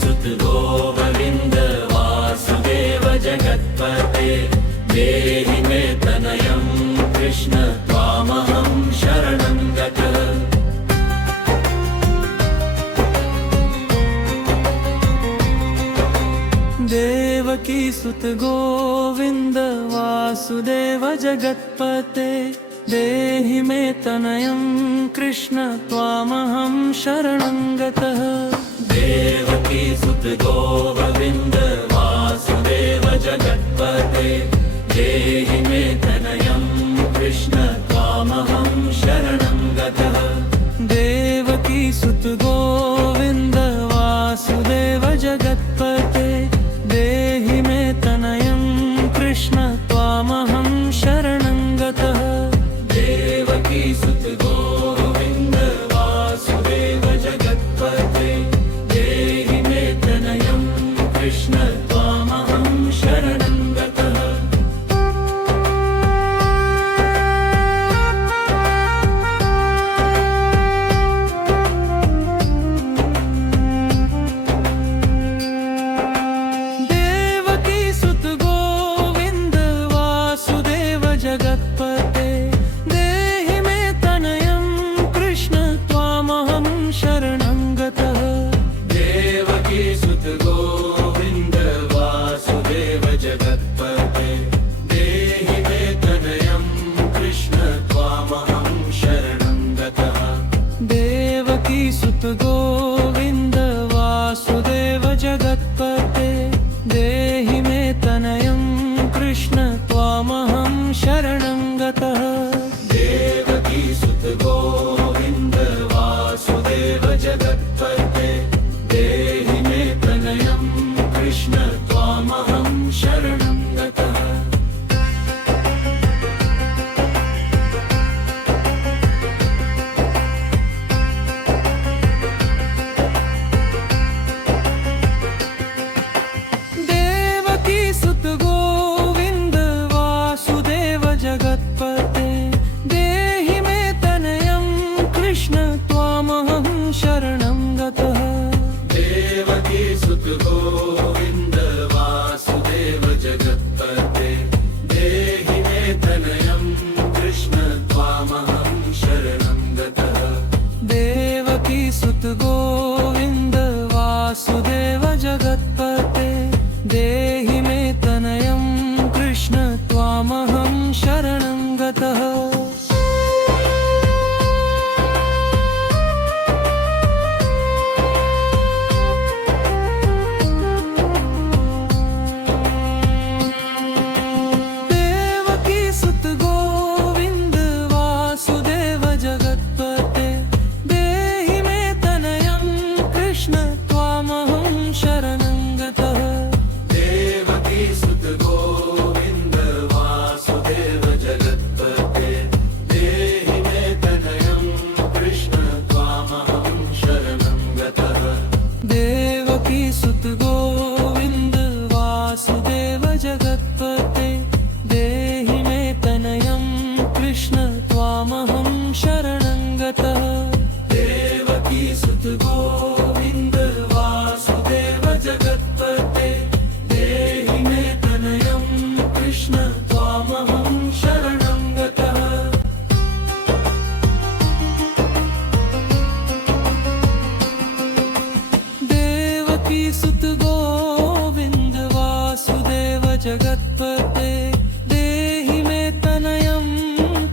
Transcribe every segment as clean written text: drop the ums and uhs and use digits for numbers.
सुत गोविन्द वासुदेव जगत्पते देहि मे तनयं कृष्ण त्वामहं शरणं गतः। देवकी सुत गोविन्द वासुदेव जगत्पते देहि मे तनयं कृष्ण त्वामहं शरणं गतः। देवकी सुत गोविन्द वासुदेव जगत्पते देहि मे तनयं कृष्ण त्वामहं शरणं गतः। देवकी सुत गोविन्द वासुदेव जगत्पते देहि मे तनयं कृष्ण त्वामहं शरणं गतः। देवकी सुत गोविन्द वासुदेव जगत्पते देहि मे तनयं कृष्ण त्वामहं शरणं गतः। देवकी सुत गोविन्द वासुदेव जगत्पते देहि मे तनयं कृष्ण त्वामहं शरणं गतः। देवकी सुत गोविन्द वासुदेव जगत्पते देहि मे तनयं कृष्ण त्वामहं शरणं गतः। देवकी सुत गोविन्द वासुदेव जगत्पते देहि मे तनयं कृष्ण त्वामहं शरणं गतः। देवकी सुत गोविन्द वासुदेव जगत्पते देहि मे तनयं कृष्ण त्वामहं शरणं गतः। देवकी सुत गोविन्द वासुदेव जगत्पते देहि मे तनयं कृष्ण त्वामहं शरणं गतः। देवकी सुत गोविन्द वासुदेव जगत्पते देहि मे तनयं कृष्ण त्वामहं शरणं गतः। देवकी सुत गोविन्द वासुदेव जगत्पते देहि मे तनयं कृष्ण त्वामहं शरणं गतः। देवकी सुत गोविन्द वासुदेव जगत्पते देहि मे तनयं कृष्ण त्वामहं शरणं गतः। देवकी सुत गोविन्द वासुदेव जगत्पते देहि मे तनयं कृष्ण त्वामहं शरणं गतः। देवकी सुत गोविन्द वासुदेव जगत्पते देहि मे तनयं कृष्ण त्वामहं शरणं गतः। देवकी सुत गोविन्द वासुदेव जगत्पते देहि मे तनयं कृष्ण त्वामहं शरणं गतः। देवकी सुत गोविन्द वासुदेव जगत्पते देहि मे तनयं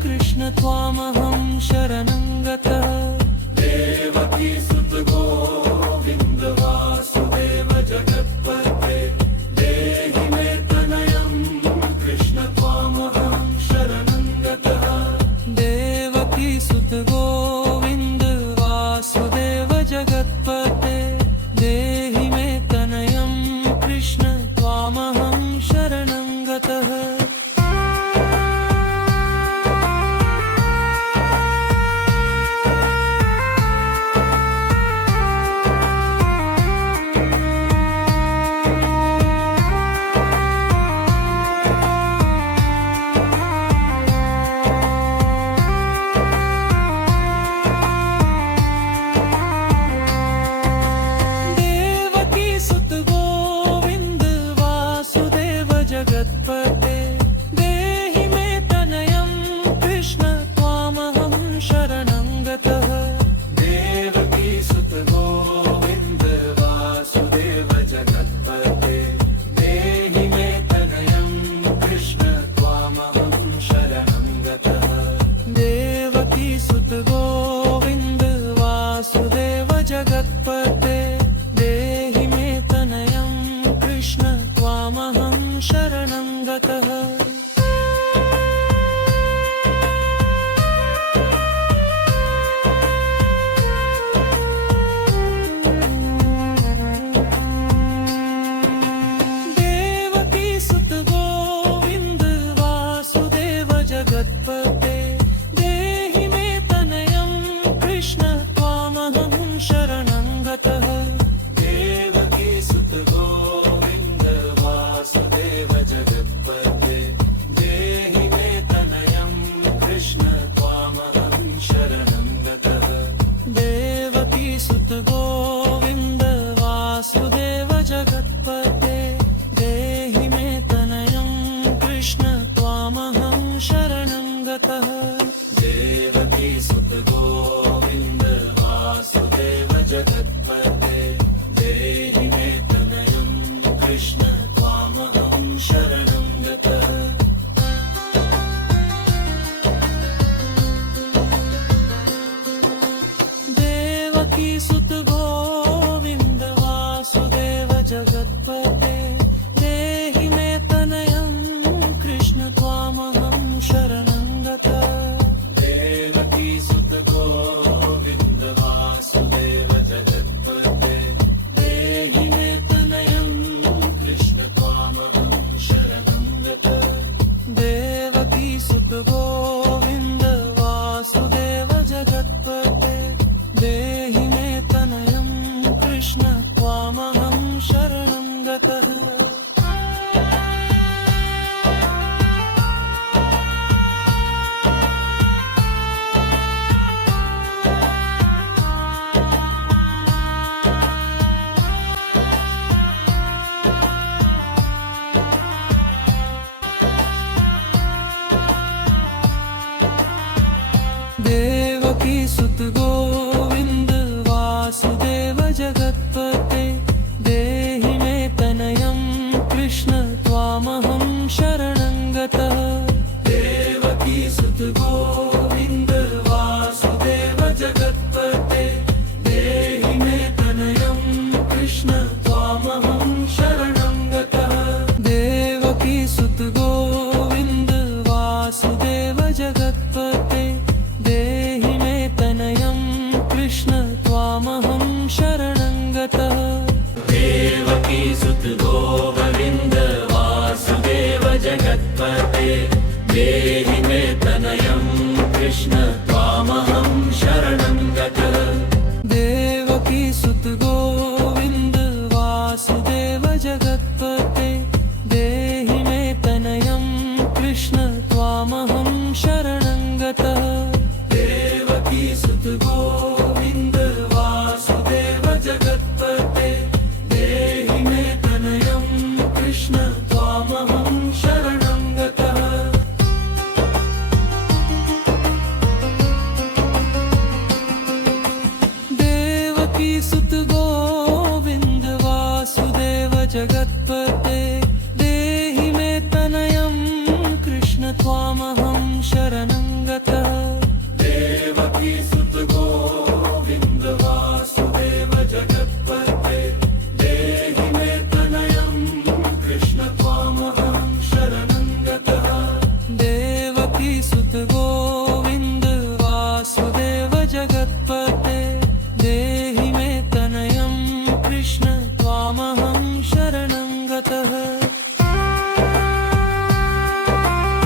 कृष्ण त्वामहं शरणं गतः। देवकी सुत गोविन्द वासुदेव जगत्पते देहि मे तनयं कृष्ण त्वामहं शरणं गतः। देवकी सुत गोविन्द वासुदेव जगत्पते देहि मे तनयं कृष्ण त्वामहं शरणं गतः। तनयं देवकी सुत गोविन्द वासुदेव जगत्पते देहि मे तनयं कृष्ण त्वामहं शरणं गतः देवकी सुत गोविन्द वासुदेव जगत्पते देहि मे तनयं कृष्ण त्वामहं शरणं गतः देवकी सुत गोविन्द वासुदेव जगत्पते देहि मे तनयं कृष्ण त्वामहं शरणं गतः देवकी सुत गोविन्द वासुदेव जगत्पते देहि मे तनयं कृष्ण त्वामहं शरणं गतः देवकी सुत गोविन्द वासुदेव जगत्पते देहि मे तनयं कृष्ण त्वामहं शरणं गतः देवकी सुत गोविन्द वासुदेव जगत्पते देहि मे तनयं कृष्ण त्वामहं शरणं गतः देवकी सुत गोविन्द वासुदेव जगत्पते देहि मे तनयं कृष्ण त्वामहं शरणं गतः देवकी सुत गोविन्द वासुदेव जगत्पते देहि मे तनयं कृष्ण त्वामहं शरणं गतः देवकी सुत गोविन्द वासुदेव जगत्पते देहि मे तनयं कृष्ण त्वामहं शरणं गतः देवकी सुत गोविन्द वासुदेव जगत्पते देहि मे तनयं कृष्ण त्वामहं शरणं गतः देवकी सुत गोविन्द वासुदेव जगत्पते देहि मे तनयं कृष्ण त्वामहं शरणं गतः देवकी सुत गोविन्द वासुदेव जगत्पते देहि मे तनयं कृष्ण त्वामहं शरणं गतः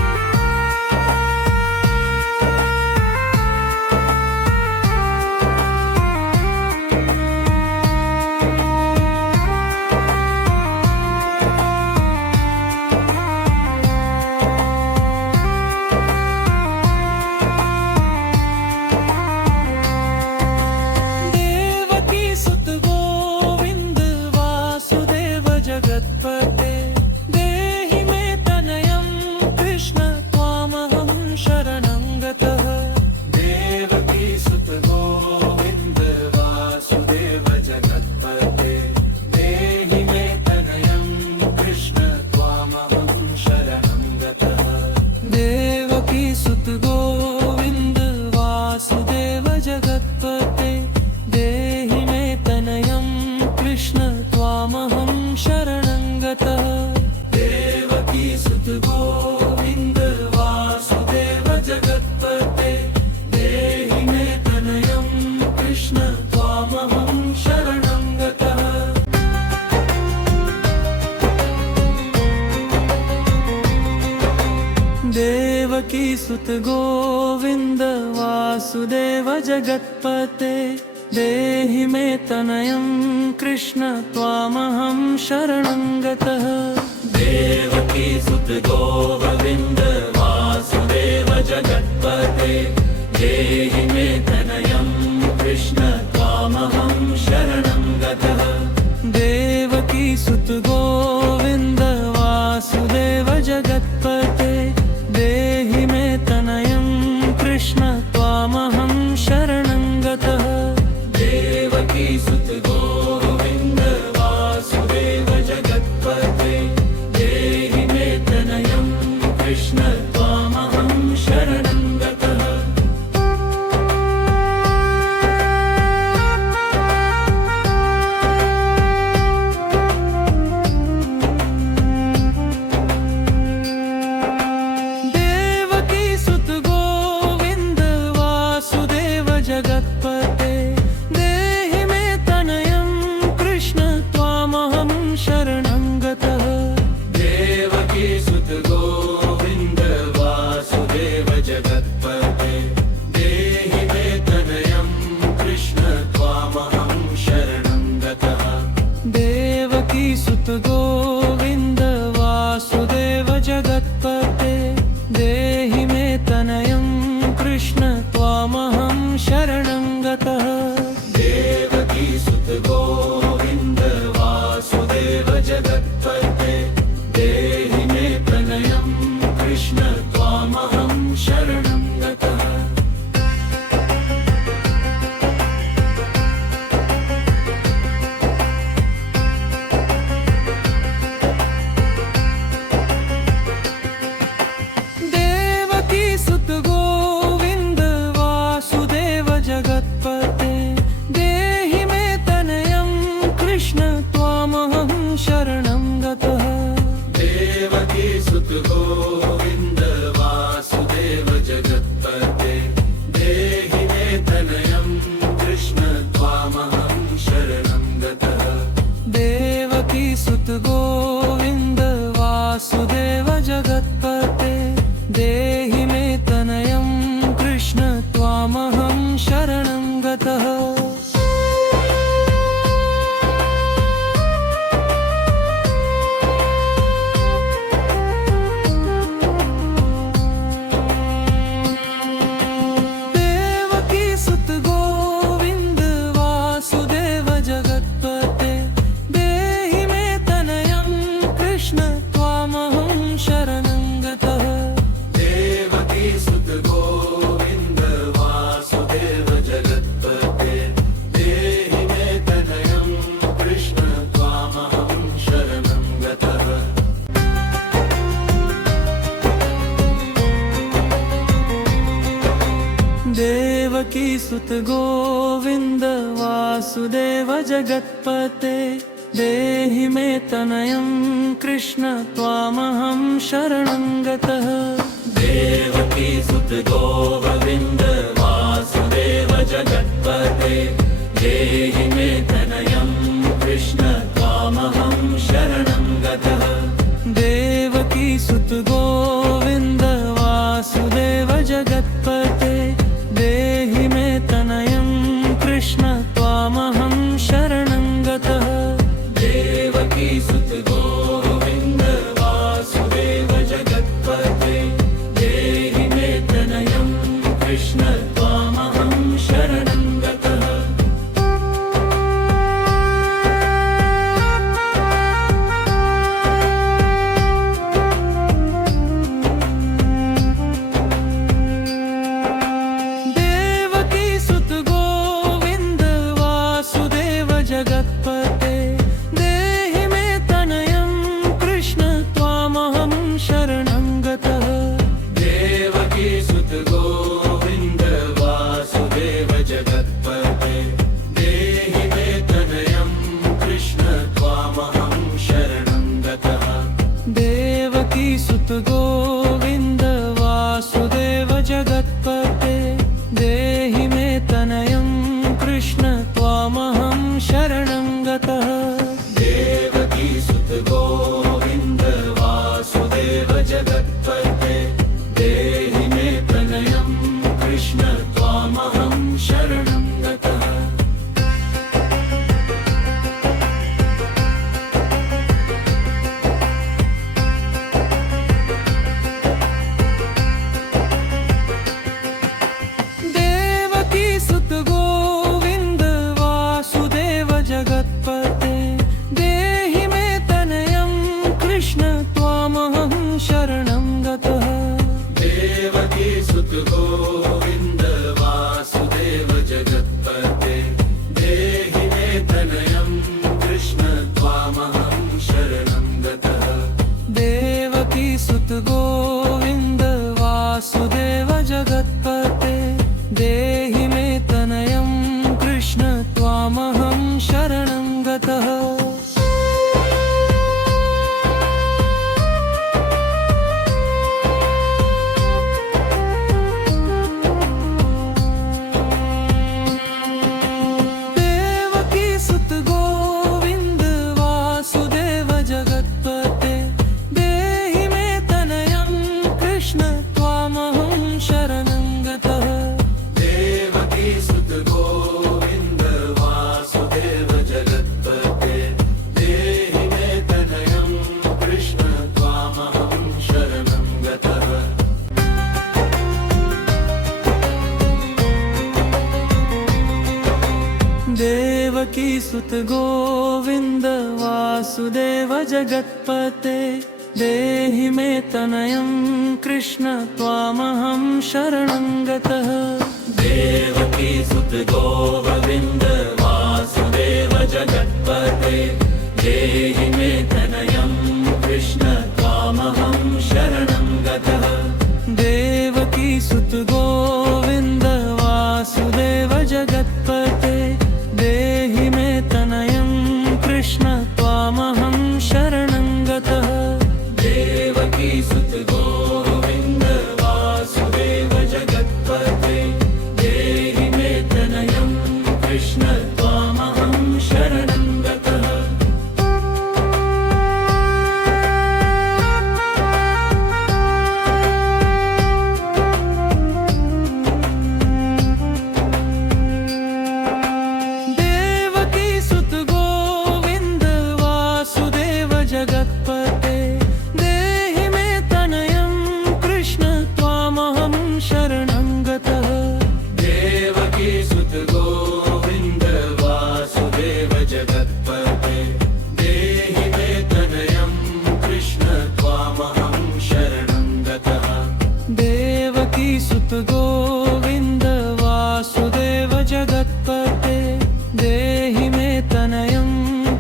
देवकी सुत गोविन्द वासुदेव जगत्पते देहि मे तनयं कृष्ण त्वामहं शरणं गतः देवकी सुत गोविन्द वासुदेव जगत्पते देहि मे तनयं कृष्ण त्वामहं शरणं गतः देवकी सुत गोविन्द वासुदेव जगत्पते देहि मे तनयं कृष्ण त्वामहं शरणं गतः देवकी सुत गोविन्द वासुदेव जगत्पते देहि मे तनयं कृष्ण त्वामहं शरणं गतः देवकी सुत गोविन्द वासुदेव जगत्पते देहि मे तनयं कृष्ण त्वामहं शरणं गतः देवकी सुत गोविन्द वासुदेव जगत्पते देहि मे तनयं कृष्ण त्वामहं शरणं गतः देवकी सुत गोविन्द वासुदेव जगत्पते देहि मे तनयं कृष्ण त्वामहं शरणं गतः देवकी सुत गोविन्द वासुदेव जगत्पते देहि मे तनयं कृष्ण त्वामहं शरणं गतः। देवकी सुत गोविन्द वासुदेव जगत्पते देहि मे तनयं कृष्ण त्वामहं शरणं गतः। जगत्पते देहि मे तनयं कृष्ण त्वामहं शरणं गतः। देवकी सुत गोविन्द वासुदेव जगत्पते देहि मे तनयं कृष्ण त्वामहं शरणं गतः। देवकी सुत गोविन्द वासुदेव जगत्पते देहि मे तनयं कृष्ण त्वामहं शरणं गतः। देवकी सुत गोविन्द वासुदेव जगत्पते देहि मे तनयं कृष्ण त्वामहं शरणं गतः। देवकी सुत गोविन्द वासुदेव जगत्पते देहि मे तनयं कृष्ण त्वामहं शरणं गतः। देवकी सुत गोविन्द वासुदेव जगत्पते देहि मे तनयं कृष्ण त्वामहं शरणं गतः। देवकी सुत गोविन्द वासुदेव जगत्पते देहि मे तनयं कृष्ण त्वामहं शरणं गतः। देवकी सुत गोविन्द वासुदेव जगत्पते देहि मे तनयं कृष्ण त्वामहं शरणं गतः। देवकी सुत गोविन्द वासुदेव जगत्पते देहि मे तनयं कृष्ण त्वामहं शरणं गतः। देवकी सुत गोविन्द वासुदेव जगत्पते देहि मे तनयं कृष्ण त्वामहं शरणं गतः। देवकी सुत गोविन्द वासुदेव जगत्पते देहि मे तनयं कृष्ण त्वामहं शरणं गतः। देवकी सुत गोविन्द वासुदेव जगत्पते देहि मे तनयं कृष्ण त्वामहं शरणं गतः। देवकी सुत गोविन्द वासुदेव जगत्पते देहि मे तनयं कृष्ण त्वामहं शरणं गतः। देवकी सुत गोविन्द वासुदेव जगत्पते देहि मे तनयं कृष्ण त्वामहं शरणं गतः। देवकी सुत गोविन्द वासुदेव जगत्पते देहि मे तनयं कृष्ण त्वामहं शरणं गतः। देवकी सुत गोविन्द वासुदेव जगत्पते देहि मे तनयं कृष्ण त्वामहं शरणं गतः। देवकी सुत गोविन्द वासुदेव जगत्पते देहि मे तनयं कृष्ण त्वामहं शरणं गतः। देवकी सुत गोविन्द वासुदेव जगत्पते देहि मे तनयं कृष्ण त्वामहं शरणं गतः। देवकी सुत गोविंद वासुदेव जगत्पते देहि मे तनयं कृष्ण त्वामहं शरणं गतः। देवकी सुत गोविंद वासुदेव जगत्पते देहि मे तनयं कृष्ण त्वामहं शरणं गतः। देवकी सुत गोविंद वासुदेव जगत्पते देहि मे तनयं कृष्ण त्वामहं शरणं गतः। देवकी सुत गोविंद वासुदेव जगत्पते देहि मे तनयं कृष्ण त्वामहं शरणं गतः। देवकी सुत गोविंद वासुदेव जगत्पते देहि मे तनयं कृष्ण त्वामहं शरणं गतः। देवकी सुत गोविंद वासुदेव जगत्पते देहि मे तनयं कृष्ण त्वामहं शरणं गतः। देवकी सुत गोविंद वासुदेव जगत्पते देहि मे तनयं कृष्ण त्वामहं शरणं गतः। देवकी सुत गोविंद वासुदेव जगत्पते देहि मे तनयं कृष्ण त्वामहं शरणं गतः। देवकी सुत गोविंद वासुदेव जगत्पते देहि मे तनयं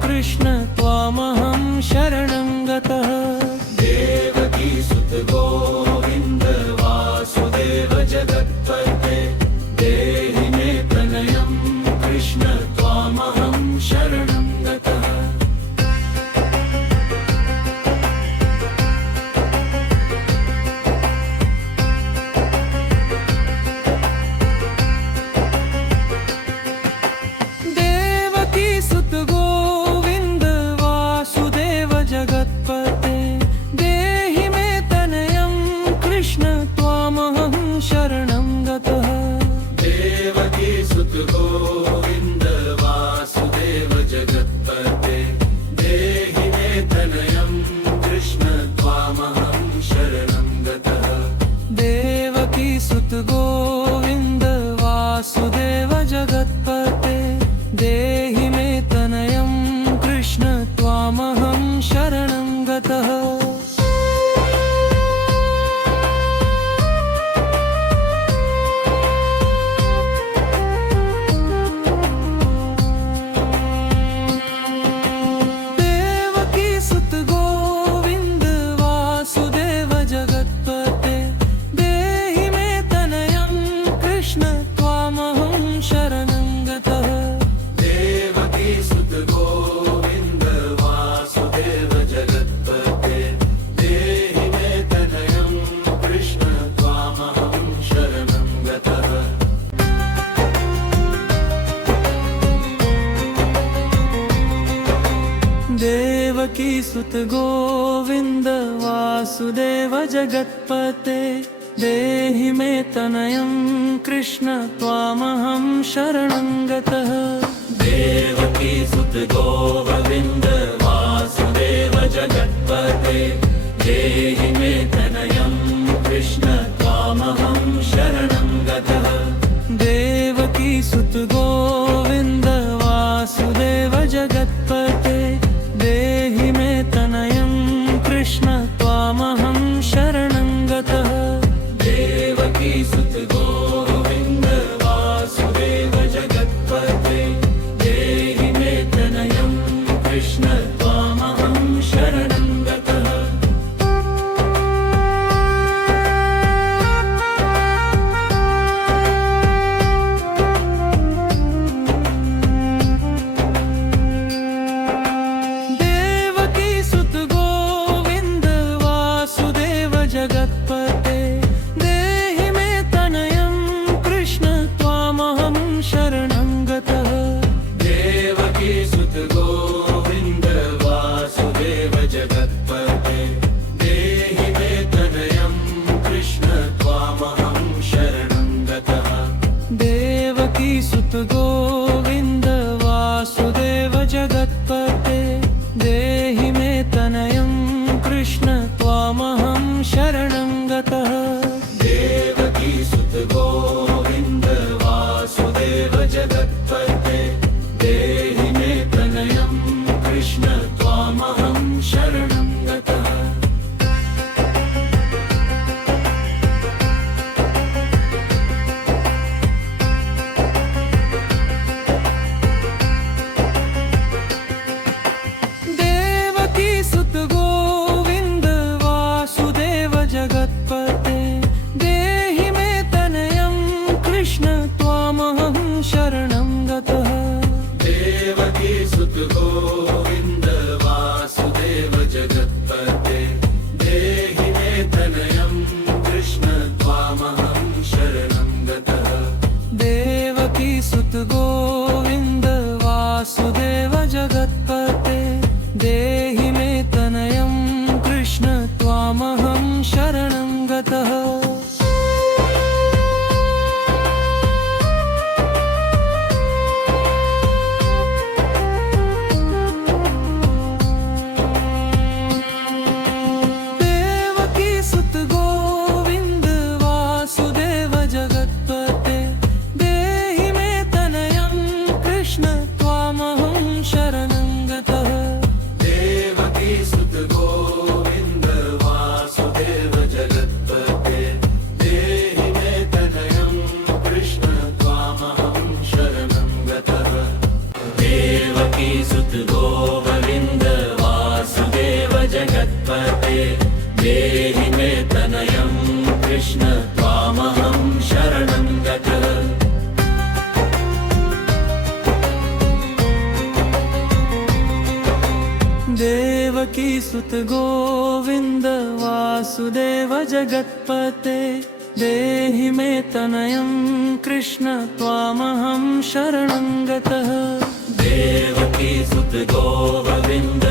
कृष्ण त्वामहं शरणं गतः। देवकी सुत गोविंद वासुदेव जगत्पते देहि मे तनयं कृष्ण त्वामहं शरणं गतः। देवकी सुत गोविंद वासुदेव जगत्पते देहि मे तनयं कृष्ण त्वामहं शरणं गतः। देवकी सुत गोविंद वासुदेव जगत्पते देहि मे तनयं कृष्ण त्वामहं शरणं गतः। देवकी सुत गोविंद वासुदेव जगत्पते देहि मे तनयं कृष्ण त्वामहं शरणं गतः। देवकी सुत गोविंद वासुदेव जगत्पते देहि मे तनयं कृष्ण त्वामहं शरणं गतः। देवकी सुत गोविंद वासुदेव जगत्पते देहि मे तनयं कृष्ण त्वामहं शरणं गतः। देवकी सुत गोविंद वासुदेव जगत्पते देहि मे तनयं कृष्ण त्वामहं शरणं गतः। देवकी सुत गोविंद वासुदेव जगत्पते देहि मे तनयं कृष्ण त्वामहं शरणं गतः। देवकी सुत गोविंद वासुदेव जगत्पते देहि मे तनयं कृष्ण त्वामहं शरणं गतः। देवकी सुत गोविंद वासुदेव जगत्पते देहि मे तनयं कृष्ण त्वामहं शरणं गतः। शरणं गतः देवकी सुत गोविन्द वासुदेव जगत्पते देहि मे तनयं कृष्ण त्वामहं शरणं गतः देवकी सुत गोविन्द वासुदेव जगत्पते देहि मे तनयं कृष्ण त्वामहं शरणं गतः देवकी सुत गोविन्द वासुदेव जगत्पते देहि मे तनयं कृष्ण त्वामहं शरणं गतः देवकी सुत गोविन्द वासुदेव जगत्पते देहि मे तनयं कृष्ण त्वामहं शरणं गतः देवकी सुत गोविन्द वासुदेव जगत्पते देहि मे तनयं कृष्ण त्वामहं शरणं गतः देवकी सुत गोविन्द वासुदेव जगत्पते देहि मे तनयं कृष्ण त्वामहं शरणं गतः देवकी सुत गोविन्द